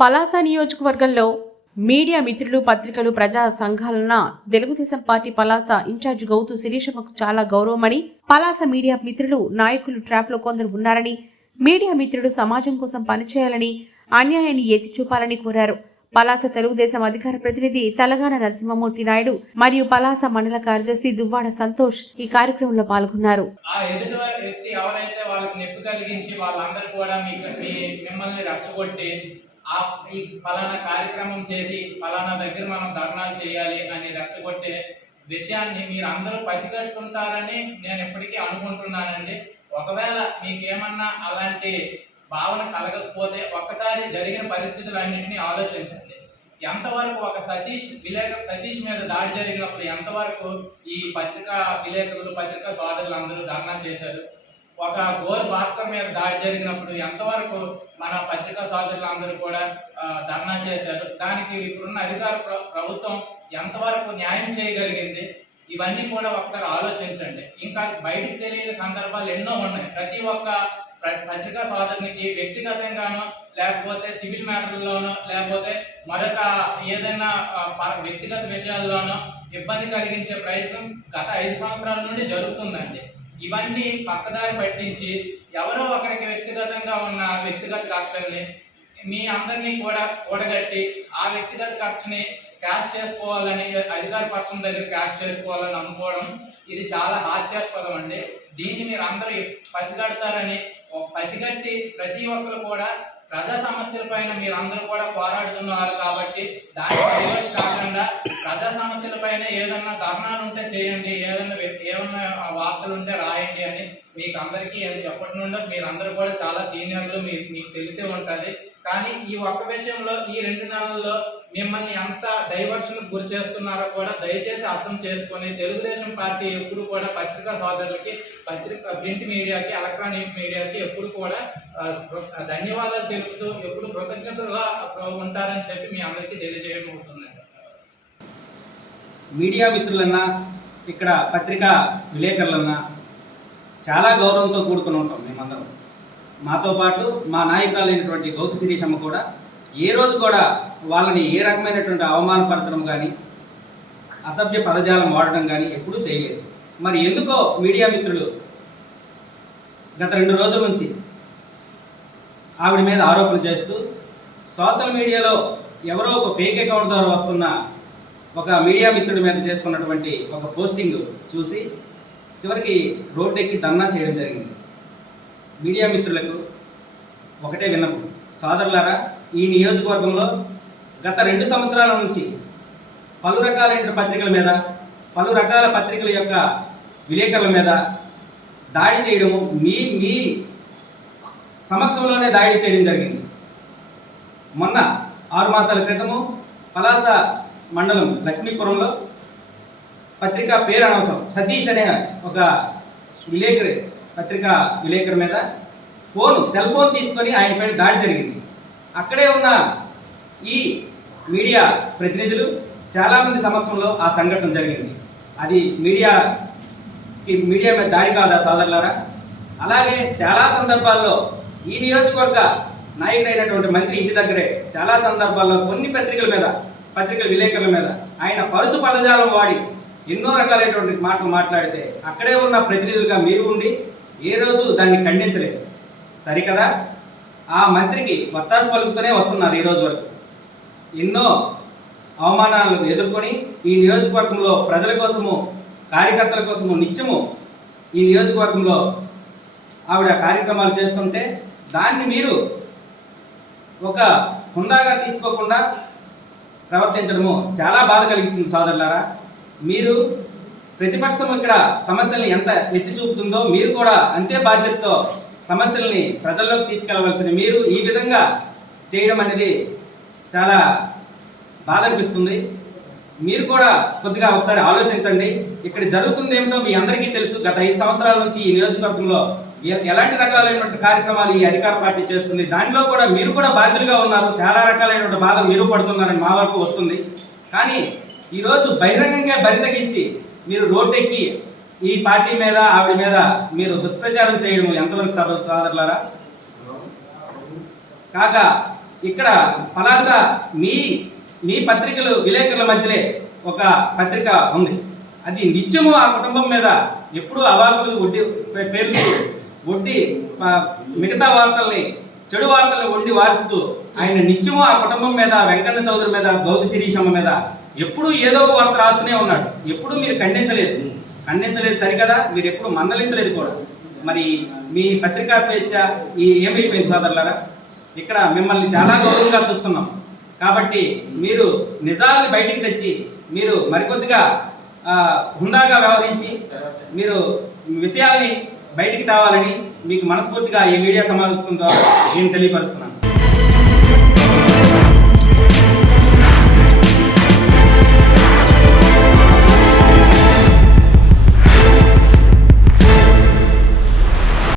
పలాస నియోజకవర్గంలో మీడియా మిత్రులు, పత్రికలు, ప్రజా సంఘాలన్న తెలుగుదేశం పార్టీ పలాస ఇన్ఛార్జ్ గౌతు శిరీషమ్మకు చాలా గౌరవమని, పలాస మీడియా మిత్రులు, నాయకులు ట్రాప్లో కొందరు ఉన్నారని, మీడియా మిత్రులు సమాజం కోసం పనిచేయాలని, అన్యాయాన్ని ఎత్తి చూపాలని కోరారు. పలాస తెలుగుదేశం అధికార ప్రతినిధి తలగాన నరసింహమూర్తి నాయుడు మరియు పలాస మండల కార్యదర్శి దువ్వాడ సంతోష్ ఈ కార్యక్రమంలో పాల్గొన్నారు. ఈ ఫలానా కార్యక్రమం చేసి ఫలానా దగ్గర మనం ధర్నాలు చేయాలి అని రెచ్చగొట్టే విషయాన్ని మీరు అందరూ పసిగట్టుకుంటారని నేను ఎప్పటికీ అనుకుంటున్నానండి. ఒకవేళ మీకేమన్నా అలాంటి భావన కలగకపోతే ఒక్కసారి జరిగిన పరిస్థితులన్నింటినీ ఆలోచించండి. ఎంతవరకు ఒక విలేకరు సతీష్ మీద దాడి జరిగినప్పుడు ఎంతవరకు ఈ పత్రికా విలేకరులు, పత్రికా సోదరులు అందరూ ధర్నా చేశారు. ఒక గోర్ భాస్కర్ మీద దాడి జరిగినప్పుడు ఎంతవరకు మన పత్రికా సోదరులందరూ కూడా ధర్నా చేశారు. దానికి ఇప్పుడున్న అధికార ప్రభుత్వం ఎంతవరకు న్యాయం చేయగలిగింది. ఇవన్నీ కూడా ఒకసారి ఆలోచించండి. ఇంకా బయటికి తెలియని సందర్భాలు ఎన్నో ఉన్నాయి. ప్రతి ఒక్క పత్రికా సోదరునికి వ్యక్తిగతంగానో లేకపోతే సివిల్ మ్యాటర్లోనో లేకపోతే మరొక ఏదైనా వ్యక్తిగత విషయాల్లోనో ఇబ్బంది కలిగించే ప్రయత్నం గత 5 సంవత్సరాల నుండి జరుగుతుందండి. ఇవన్నీ పక్కదారి పట్టించి ఎవరో ఒకరికి వ్యక్తిగతంగా ఉన్న వ్యక్తిగత కక్షల్ని మీ అందరినీ కూడా కూడగట్టి ఆ వ్యక్తిగత కక్షని క్యాష్ చేసుకోవాలని, అధికార పక్షం దగ్గర క్యాష్ చేసుకోవాలని అనుకోవడం ఇది చాలా హాస్యాస్పదం అండి. దీన్ని మీరు అందరూ పసిగడతారని, పసిగట్టి ప్రతి ఒక్కరు కూడా ప్రజా సమస్యల పైన మీరు అందరూ కూడా పోరాడుతున్నారు కాబట్టి దాని పరిగణన కాకుండా ప్రజా సమస్యల పైన ఏదన్నా ధర్నాలు ఉంటే చేయండి, ఏమన్నా వార్తలు ఉంటే రాయండి అని మీకు అందరికీ ఎప్పటి నుండో మీరందరూ కూడా చాలా సీనియర్లు, మీకు తెలిసే ఉంటుంది. కానీ ఈ ఒక్క విషయంలో ఈ 2 నెలల్లో మిమ్మల్ని ఎంత డైవర్షన్ గురి చేస్తున్నారో కూడా దయచేసి అర్థం చేసుకొని తెలుగుదేశం పార్టీ ఎప్పుడు కూడా పత్రికా సోదరులకి, ప్రింట్ మీడియాకి, ఎలక్ట్రానిక్ మీడియాకి ఎప్పుడు కూడా ధన్యవాదాలు తెలుపుతూ ఎప్పుడు కృతజ్ఞతలుగా ఉంటారని చెప్పి మీ అందరికీ తెలియజేయడం అవుతుందండి. మీడియా మిత్రులన్నా, ఇక్కడ పత్రికా విలేకరులన్నా చాలా గౌరవంతో కూడుకుని ఉంటాం మేమందరం. మాతో పాటు మా నాయకురాలైనటువంటి గౌతు శిరీషమ్మ కూడా ఏ రోజు కూడా వాళ్ళని ఏ రకమైనటువంటి అవమానపరచడం కానీ, అసభ్య పదజాలం వాడడం కానీ ఎప్పుడూ చేయలేదు. మరి ఎందుకో మీడియా మిత్రులు గత 2 రోజుల నుంచి ఆవిడ మీద ఆరోపణలు చేస్తూ సోషల్ మీడియాలో ఎవరో ఒక ఫేక్ అకౌంట్ ద్వారా వస్తున్న ఒక మీడియా మిత్రుడి మీద చేస్తున్నటువంటి ఒక పోస్టింగ్ చూసి చివరికి రోడ్డెక్కి ధర్నా చేయడం జరిగింది. మీడియా మిత్రులకు ఒకటే విన్నపం, సోదరులారా, ఈ నియోజకవర్గంలో గత 2 సంవత్సరాల నుంచి పలు రకాలైన పత్రికల మీద, పలు రకాల పత్రికల యొక్క విలేకరుల మీద దాడి చేయడము మీ సమక్షంలోనే దాడి చేయడం జరిగింది. మొన్న 6 మాసాల క్రితము పలాస మండలం లక్ష్మీపురంలో పత్రికా పేరు అనవసరం సతీష్ అనే ఒక విలేకరి, పత్రికా విలేకరు మీద సెల్ ఫోన్ తీసుకొని ఆయన పైన దాడి జరిగింది. అక్కడే ఉన్న ఈ మీడియా ప్రతినిధులు చాలామంది సమక్షంలో ఆ సంఘటన జరిగింది. అది మీడియా మీద దాడి కాదా సోదరులారా? అలాగే చాలా సందర్భాల్లో ఈ నియోజకవర్గ నాయకుడైనటువంటి మంత్రి ఇంటి దగ్గరే చాలా సందర్భాల్లో కొన్ని పత్రికల విలేకరుల మీద ఆయన పరుసు పదజాలం వాడి ఎన్నో రకాలైనటువంటి మాటలు మాట్లాడితే అక్కడే ఉన్న ప్రతినిధులుగా మీరు ఉండి ఏ రోజు దాన్ని ఖండించలేదు. సరికదా? ఆ మంత్రికి వత్తాసు పలుకుతూనే వస్తున్నారు ఈ రోజు వరకు. ఎన్నో అవమానాలను ఎదుర్కొని ఈ నియోజకవర్గంలో ప్రజల కోసము, కార్యకర్తల కోసము నిత్యము ఈ నియోజకవర్గంలో ఆవిడ కార్యక్రమాలు చేస్తుంటే దాన్ని మీరు ఒక హుందాగా తీసుకోకుండా ప్రవర్తించడము చాలా బాధ కలిగిస్తుంది సోదరులారా. మీరు ప్రతిపక్షం ఇక్కడ సమస్యల్ని ఎంత ఎత్తి చూపుతుందో మీరు కూడా అంతే బాధ్యతతో సమస్యల్ని ప్రజల్లోకి తీసుకెళ్లవలసిన మీరు ఈ విధంగా చేయడం అనేది చాలా బాధ అనిపిస్తుంది. మీరు కూడా కొద్దిగా ఒకసారి ఆలోచించండి. ఇక్కడ జరుగుతుంది ఏమిటో మీ అందరికీ తెలుసు. గత 5 సంవత్సరాల నుంచి ఈ నియోజకవర్గంలో ఎలాంటి రకాలైనటువంటి కార్యక్రమాలు ఈ అధికార పార్టీ చేస్తుంది, దానిలో కూడా మీరు కూడా బాధ్యులుగా ఉన్నారు. చాలా రకాలైనటువంటి బాధలు మీరు పడుతున్నారని మా వరకు వస్తుంది. కానీ ఈరోజు బహిరంగంగా బరితెగించి మీరు రోడ్డెక్కి ఈ పార్టీ మీద, ఆవిడ మీద మీరు దుష్ప్రచారం చేయడం ఎంతవరకు సోదరులారా? కాక ఇక్కడ పలాస మీ పత్రికలు విలేకరుల మధ్యలే ఒక పత్రిక ఉంది. అది నిత్యము ఆ కుటుంబం మీద ఎప్పుడూ అవాకులు పేర్లు ఒడ్డి మిగతా వార్తల్ని, చెడు వార్తలను వండి వారిస్తూ ఆయన నిత్యము ఆ కుటుంబం మీద, వెంకన్న చౌదరి మీద, గౌతు శిరీషమ్మ మీద ఎప్పుడూ ఏదో ఒక వార్త రాస్తూనే ఉన్నాడు. ఎప్పుడూ మీరు ఖండించలేదు సరికదా, మీరు ఎప్పుడు మందలించలేదు కూడా. మరి మీ పత్రికా స్వేచ్ఛ ఏమైపోయింది సోదరులారా? ఇక్కడ మిమ్మల్ని చాలా గౌరవంగా చూస్తున్నాం. కాబట్టి మీరు నిజాలని బయటికి తెచ్చి మీరు మరికొద్దిగా హుందాగా వ్యవహరించి మీరు విషయాల్ని బయటికి తేవాలని మీకు మనస్ఫూర్తిగా ఈ మీడియా సమావేశం ద్వారా నేను తెలియపరుస్తున్నాను.